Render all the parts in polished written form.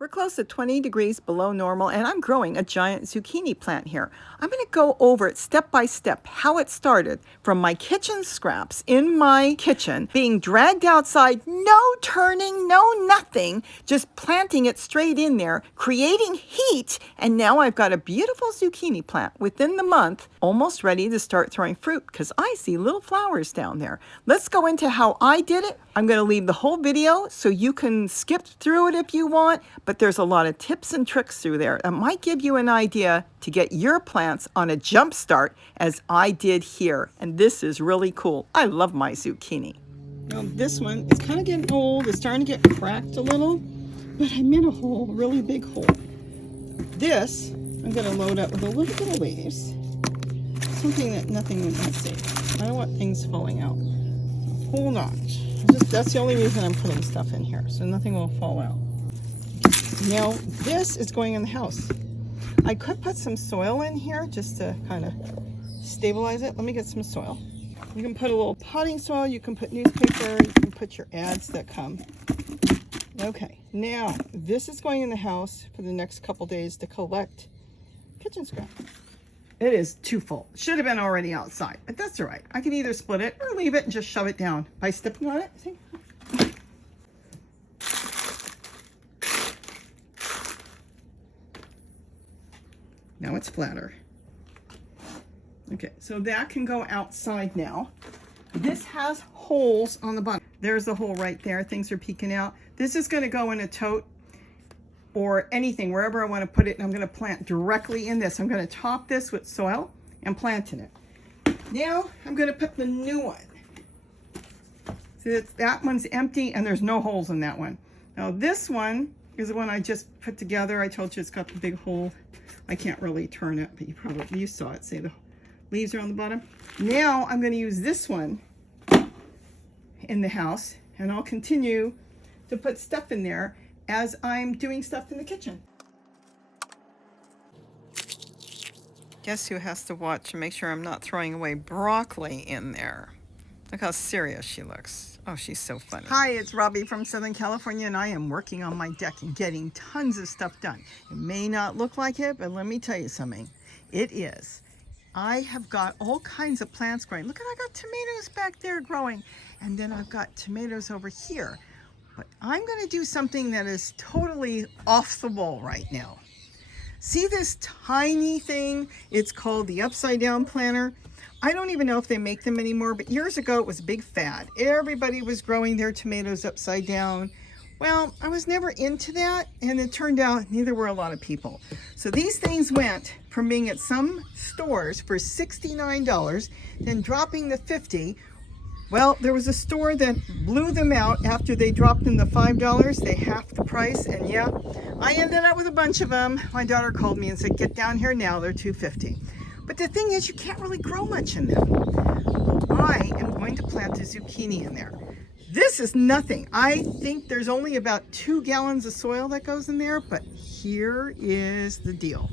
We're close to 20 degrees below normal, and I'm growing a giant zucchini plant here. I'm going to go over it step by step, how it started from my kitchen scraps in my kitchen, being dragged outside, no turning, no nothing, just planting it straight in there, creating heat, and now I've got a beautiful zucchini plant within the month, almost ready to start throwing fruit because I see little flowers down there. Let's go into how I did it. I'm going to leave the whole video so you can skip through it if you want, but there's a lot of tips and tricks through there that might give you an idea to get your plants on a jump start as I did here. And this is really cool. I love my zucchini. Now this one is kind of getting old. It's starting to get cracked a little, but I made a hole, a really big hole. This I'm going to load up with a little bit of leaves, something that nothing would see. I don't want things falling out. Hold on. That's the only reason I'm putting stuff in here, so nothing will fall out. Now, this is going in the house. I could put some soil in here just to kind of stabilize it. Let me get some soil. You can put a little potting soil, you can put newspaper, you can put your ads that come. Okay, now this is going in the house for the next couple days to collect kitchen scrap. It is too full. Should have been already outside, but that's all right. I can either split it or leave it and just shove it down by stepping on it. See? Now it's flatter. Okay, so that can go outside now. This has holes on the bottom. There's the hole right there. Things are peeking out. This is going to go in a tote or anything, wherever I want to put it, and I'm going to plant directly in this. I'm going to top this with soil and plant in it. Now I'm going to put the new one. See, that one's empty and there's no holes in that one. Now this one is the one I just put together. I told you it's got the big hole. I can't really turn it, but you saw it. See, the leaves are on the bottom. Now I'm going to use this one in the house, and I'll continue to put stuff in there as I'm doing stuff in the kitchen. Guess who has to watch and make sure I'm not throwing away broccoli in there? Look how serious she looks. Oh, she's so funny. Hi, it's Robbie from Southern California, and I am working on my deck and getting tons of stuff done. It may not look like it, but let me tell you something. It is. I have got all kinds of plants growing. Look, I got tomatoes back there growing, and then I've got tomatoes over here. But I'm going to do something that is totally off the wall right now. See this tiny thing? It's called the upside down planter. I don't even know if they make them anymore, but years ago it was a big fad. Everybody was growing their tomatoes upside down. Well, I was never into that, and it turned out neither were a lot of people. So these things went from being at some stores for $69, then dropping to $50. Well, there was a store that blew them out after they dropped them to $5. They halved the price, and yeah, I ended up with a bunch of them. My daughter called me and said, get down here now, they're $2.50. But the thing is, you can't really grow much in them. I am going to plant a zucchini in there. This is nothing. I think there's only about 2 gallons of soil that goes in there, but here is the deal.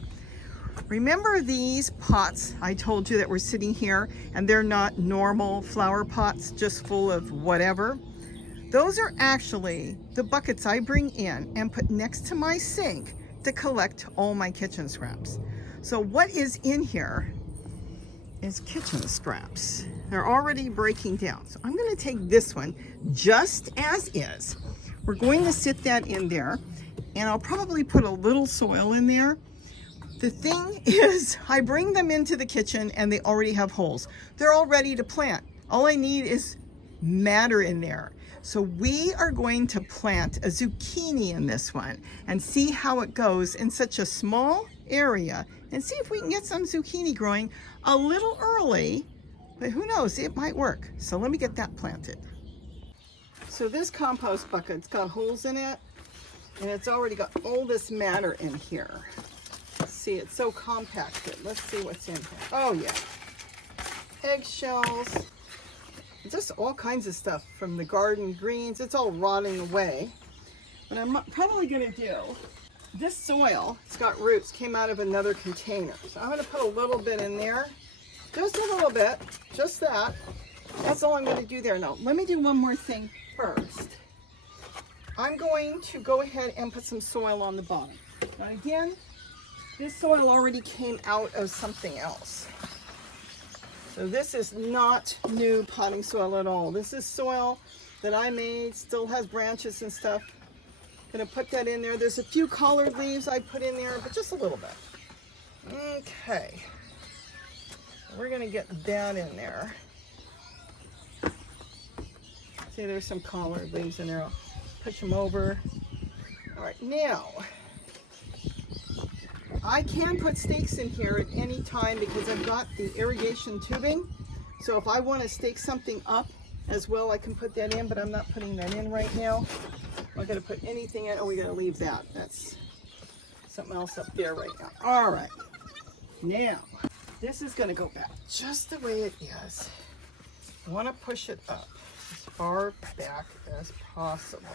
Remember these pots I told you that were sitting here, and they're not normal flower pots just full of whatever? Those are actually the buckets I bring in and put next to my sink to collect all my kitchen scraps. So what is in here is kitchen scraps. They're already breaking down. So I'm going to take this one just as is. We're going to sit that in there, and I'll probably put a little soil in there. The thing is, I bring them into the kitchen and they already have holes. They're all ready to plant. All I need is matter in there. So we are going to plant a zucchini in this one and see how it goes in such a small area and see if we can get some zucchini growing a little early, but who knows, it might work. So let me get that planted. So this compost bucket's got holes in it, and it's already got all this matter in here. See, it's so compacted. Let's see what's in here. Oh yeah, eggshells, just all kinds of stuff from the garden greens. It's all rotting away. What I'm probably going to do, this soil, it's got roots, came out of another container. So I'm going to put a little bit in there, just a little bit, just that. That's all I'm going to do there. Now, let me do one more thing first. I'm going to go ahead and put some soil on the bottom. Now again, this soil already came out of something else. So this is not new potting soil at all. This is soil that I made, still has branches and stuff. Gonna put that in there. There's a few collard leaves I put in there, but just a little bit. Okay. We're gonna get that in there. See, there's some collard leaves in there. I'll push them over. All right, now, I can put stakes in here at any time because I've got the irrigation tubing. So if I want to stake something up as well, I can put that in, but I'm not putting that in right now. I'm not going to put anything in. Oh, we got to leave that. That's something else up there right now. All right. Now, this is going to go back just the way it is. I want to push it up as far back as possible.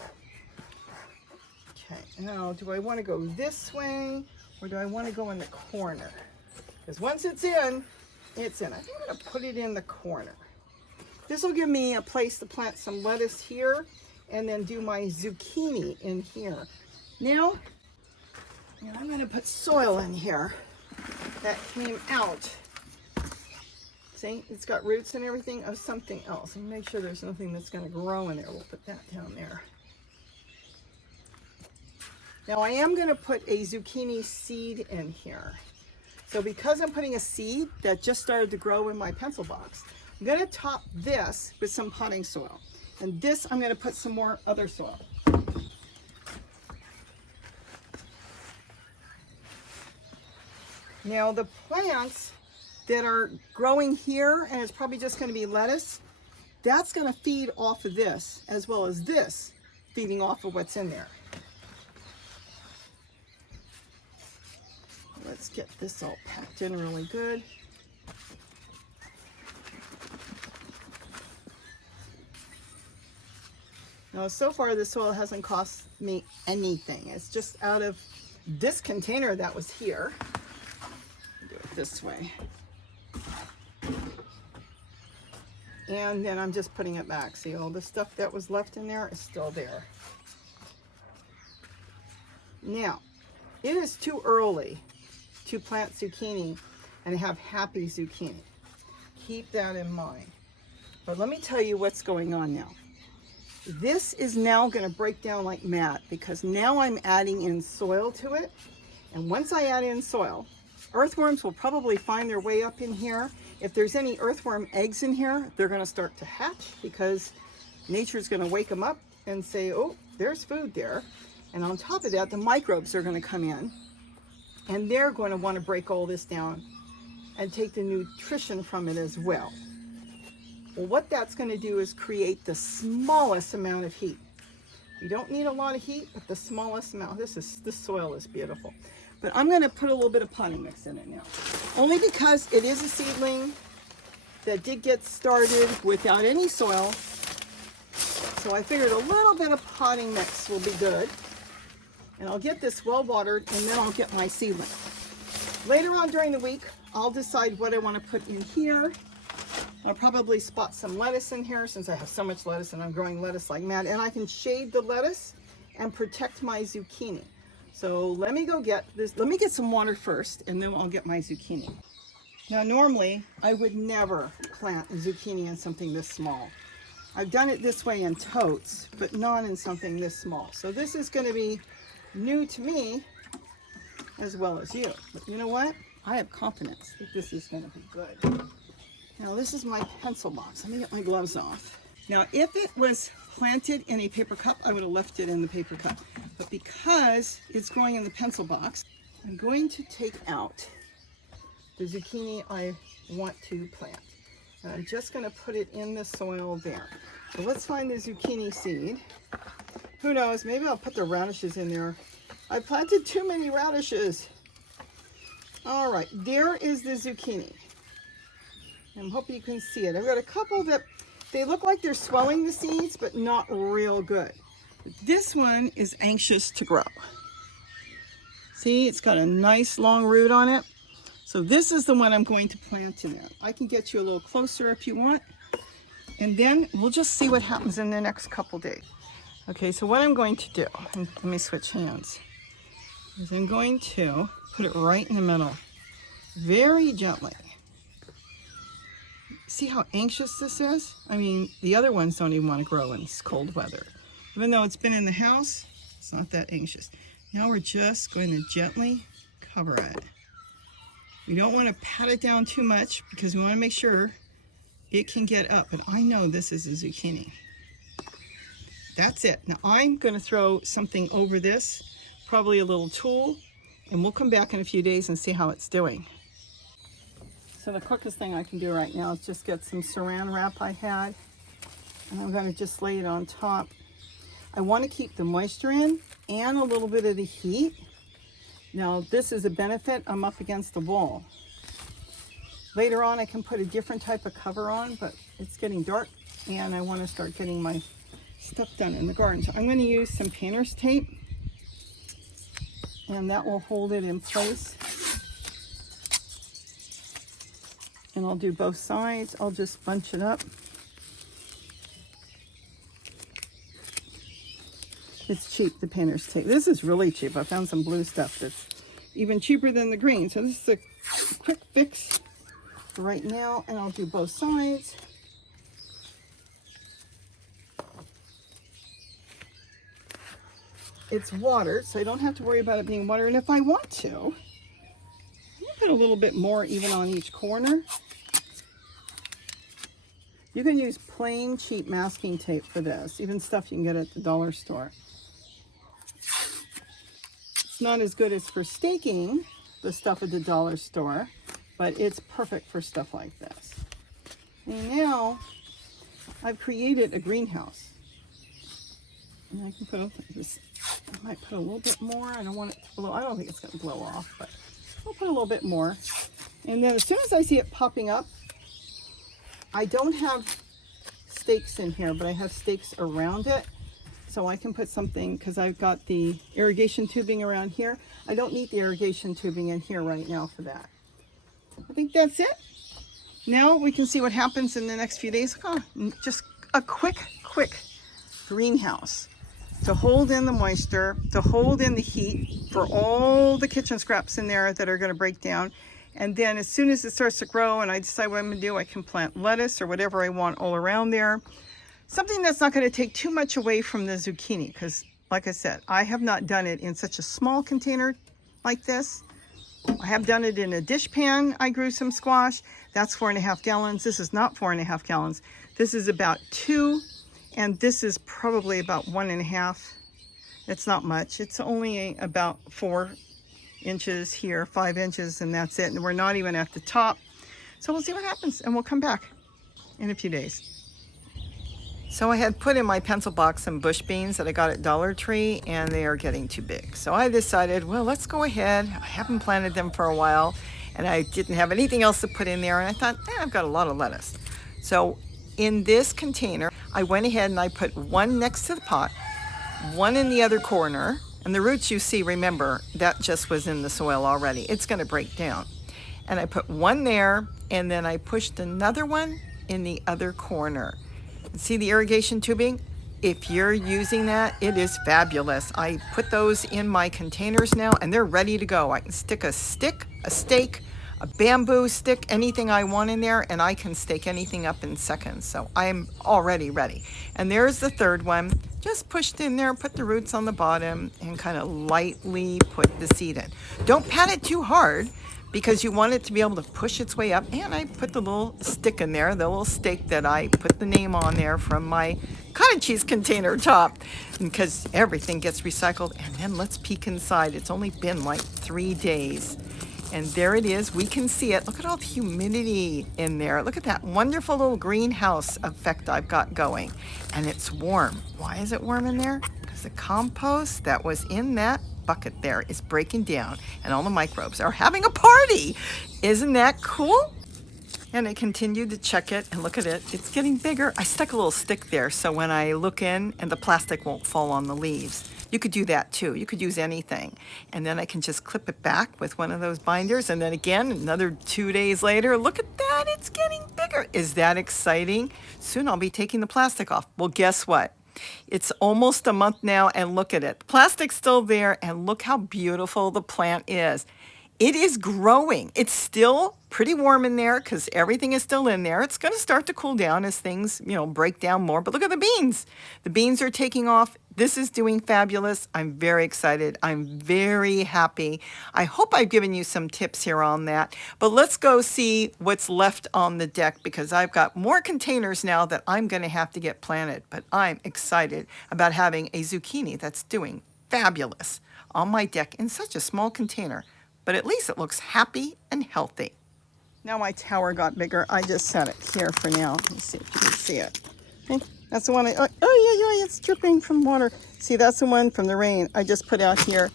Okay, now do I want to go this way or do I want to go in the corner? Because once it's in, it's in. I think I'm going to put it in the corner. This will give me a place to plant some lettuce here and then do my zucchini in here. Now, I'm going to put soil in here that came out. See, it's got roots and everything of something else. And make sure there's nothing that's going to grow in there. We'll put that down there. Now I am going to put a zucchini seed in here. So because I'm putting a seed that just started to grow in my pencil box, I'm going to top this with some potting soil. And this I'm going to put some more other soil. Now the plants that are growing here, and it's probably just going to be lettuce, that's going to feed off of this, as well as this feeding off of what's in there. Let's get this all packed in really good. Now, so far the soil hasn't cost me anything. It's just out of this container that was here. Do it this way. And then I'm just putting it back. See, all the stuff that was left in there is still there. Now, it is too early to plant zucchini and have happy zucchini. Keep that in mind. But let me tell you what's going on now. This is now going to break down like mad because now I'm adding in soil to it. And once I add in soil, earthworms will probably find their way up in here. If there's any earthworm eggs in here, they're going to start to hatch because nature's going to wake them up and say, oh, there's food there. And on top of that, the microbes are going to come in and they're going to want to break all this down and take the nutrition from it as well. Well, what that's going to do is create the smallest amount of heat. You don't need a lot of heat, but the smallest amount. This soil is beautiful. But I'm going to put a little bit of potting mix in it now. Only because it is a seedling that did get started without any soil. So I figured a little bit of potting mix will be good. And I'll get this well watered and then I'll get my seedling. Later on during the week, I'll decide what I want to put in here. I'll probably spot some lettuce in here since I have so much lettuce and I'm growing lettuce like mad. And I can shade the lettuce and protect my zucchini. So let me go get this. Let me get some water first and then I'll get my zucchini. Now normally I would never plant a zucchini in something this small. I've done it this way in totes, but not in something this small. So this is going to be new to me as well as you. But you know what? I have confidence that this is going to be good. Now this is my pencil box. Let me get my gloves off. Now if it was planted in a paper cup, I would have left it in the paper cup. But because it's growing in the pencil box, I'm going to take out the zucchini I want to plant. And I'm just going to put it in the soil there. So let's find the zucchini seed. Who knows, maybe I'll put the radishes in there. I planted too many radishes. All right, there is the zucchini. I'm hoping you can see it. I've got a couple that they look like they're swelling the seeds, but not real good. This one is anxious to grow. See, it's got a nice long root on it. So this is the one I'm going to plant in there. I can get you a little closer if you want. And then we'll just see what happens in the next couple days. Okay, so what I'm going to do, and let me switch hands, is I'm going to put it right in the middle, very gently. See how anxious this is? I mean, the other ones don't even want to grow in this cold weather. Even though it's been in the house, it's not that anxious. Now we're just going to gently cover it. We don't want to pat it down too much because we want to make sure it can get up. And I know this is a zucchini. That's it. Now I'm going to throw something over this, probably a little tool, and we'll come back in a few days and see how it's doing. So the quickest thing I can do right now is just get some saran wrap I had, and I'm going to just lay it on top. I want to keep the moisture in and a little bit of the heat. Now this is a benefit. I'm up against the wall. Later on I can put a different type of cover on, but it's getting dark and I want to start getting my stuff done in the garden. So I'm going to use some painter's tape, and that will hold it in place. And I'll do both sides. I'll just bunch it up. It's cheap, the painter's tape. This is really cheap. I found some blue stuff that's even cheaper than the green. So this is a quick fix for right now, and I'll do both sides. It's watered, so I don't have to worry about it being watered. And if I want to, I'll put a little bit more even on each corner. You can use plain cheap masking tape for this, even stuff you can get at the dollar store. It's not as good as for staking the stuff at the dollar store, but it's perfect for stuff like this. And now I've created a greenhouse. And I can put this, I might put a little bit more. I don't want it to blow. I don't think it's going to blow off, but I'll put a little bit more. And then as soon as I see it popping up, I don't have stakes in here, but I have stakes around it. So I can put something, because I've got the irrigation tubing around here. I don't need the irrigation tubing in here right now for that. I think that's it. Now we can see what happens in the next few days. Oh, just a quick greenhouse to hold in the moisture, to hold in the heat for all the kitchen scraps in there that are going to break down. And then as soon as it starts to grow and I decide what I'm going to do, I can plant lettuce or whatever I want all around there. Something that's not going to take too much away from the zucchini, because like I said, I have not done it in such a small container like this. I have done it in a dish pan. I grew some squash. That's 4.5 gallons. This is not 4.5 gallons. This is about 2, and this is probably about 1.5. It's not much. It's only about 4 inches here, 5 inches, and that's it. And we're not even at the top. So we'll see what happens, and we'll come back in a few days. So I had put in my pencil box some bush beans that I got at Dollar Tree, and they are getting too big. So I decided, well, let's go ahead. I haven't planted them for a while, and I didn't have anything else to put in there. And I thought, I've got a lot of lettuce. So in this container, I went ahead and I put one next to the pot, one in the other corner. And the roots you see, remember, that just was in the soil already. It's going to break down. And I put one there, and then I pushed another one in the other corner. See the irrigation tubing? If you're using that, it is fabulous. I put those in my containers now, and they're ready to go. I can stick a stick, a stake, a bamboo stick, anything I want in there, and I can stake anything up in seconds. So I'm already ready. And there's the third one. Just pushed in there, put the roots on the bottom, and kind of lightly put the seed in. Don't pat it too hard, because you want it to be able to push its way up. And I put the little stick in there, the little stake that I put the name on there from my cottage cheese container top, because everything gets recycled. And then let's peek inside. It's only been like 3 days. And there it is. We can see it. Look at all the humidity in there. Look at that wonderful little greenhouse effect I've got going. And it's warm. Why is it warm in there? Because the compost that was in that bucket there is breaking down, and all the microbes are having a party. Isn't that cool? And I continued to check it and look at it. It's getting bigger. I stuck a little stick there so when I look in, and the plastic won't fall on the leaves. You could do that too. You could use anything. And then I can just clip it back with one of those binders. And then again, another 2 days later, look at that. It's getting bigger. Is that exciting? Soon I'll be taking the plastic off. Well, guess what? It's almost a month now, and look at it. The plastic's still there, and look how beautiful the plant is. It is growing. It's still pretty warm in there because everything is still in there. It's going to start to cool down as things, break down more. But look at the beans. The beans are taking off. This is doing fabulous. I'm very excited. I'm very happy. I hope I've given you some tips here on that. But let's go see what's left on the deck because I've got more containers now that I'm going to have to get planted. But I'm excited about having a zucchini that's doing fabulous on my deck in such a small container. But at least it looks happy and healthy. Now my tower got bigger. I just set it here for now. Let's see if you can see it. Okay. That's the one yeah, it's dripping from water. See, that's the one from the rain I just put out here.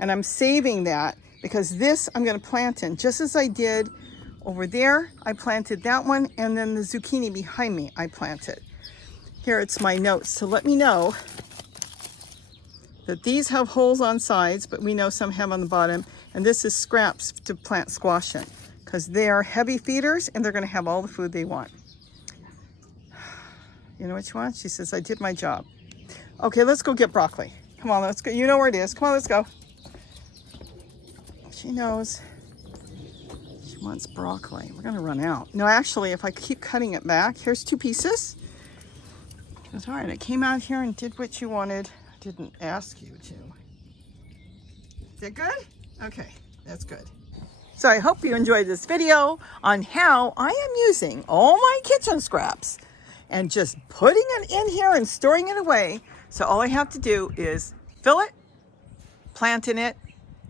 And I'm saving that because this I'm going to plant in. Just as I did over there, I planted that one. And then the zucchini behind me, I planted. Here, it's my notes to let me know that these have holes on sides, but we know some have on the bottom. And this is scraps to plant squash in because they are heavy feeders and they're going to have all the food they want. You know what you want? She says, I did my job. Okay, let's go get broccoli. Come on, let's go. You know where it is. Come on, let's go. She knows. She wants broccoli. We're going to run out. No, actually, if I keep cutting it back, here's 2 pieces. She goes, all right, I came out here and did what you wanted. I didn't ask you to. Is that good? Okay, that's good. So I hope you enjoyed this video on how I am using all my kitchen scraps and just putting it in here and storing it away. So all I have to do is fill it, plant in it,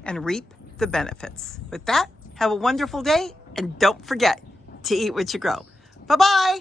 and reap the benefits. With that, have a wonderful day, and don't forget to eat what you grow. Bye-bye.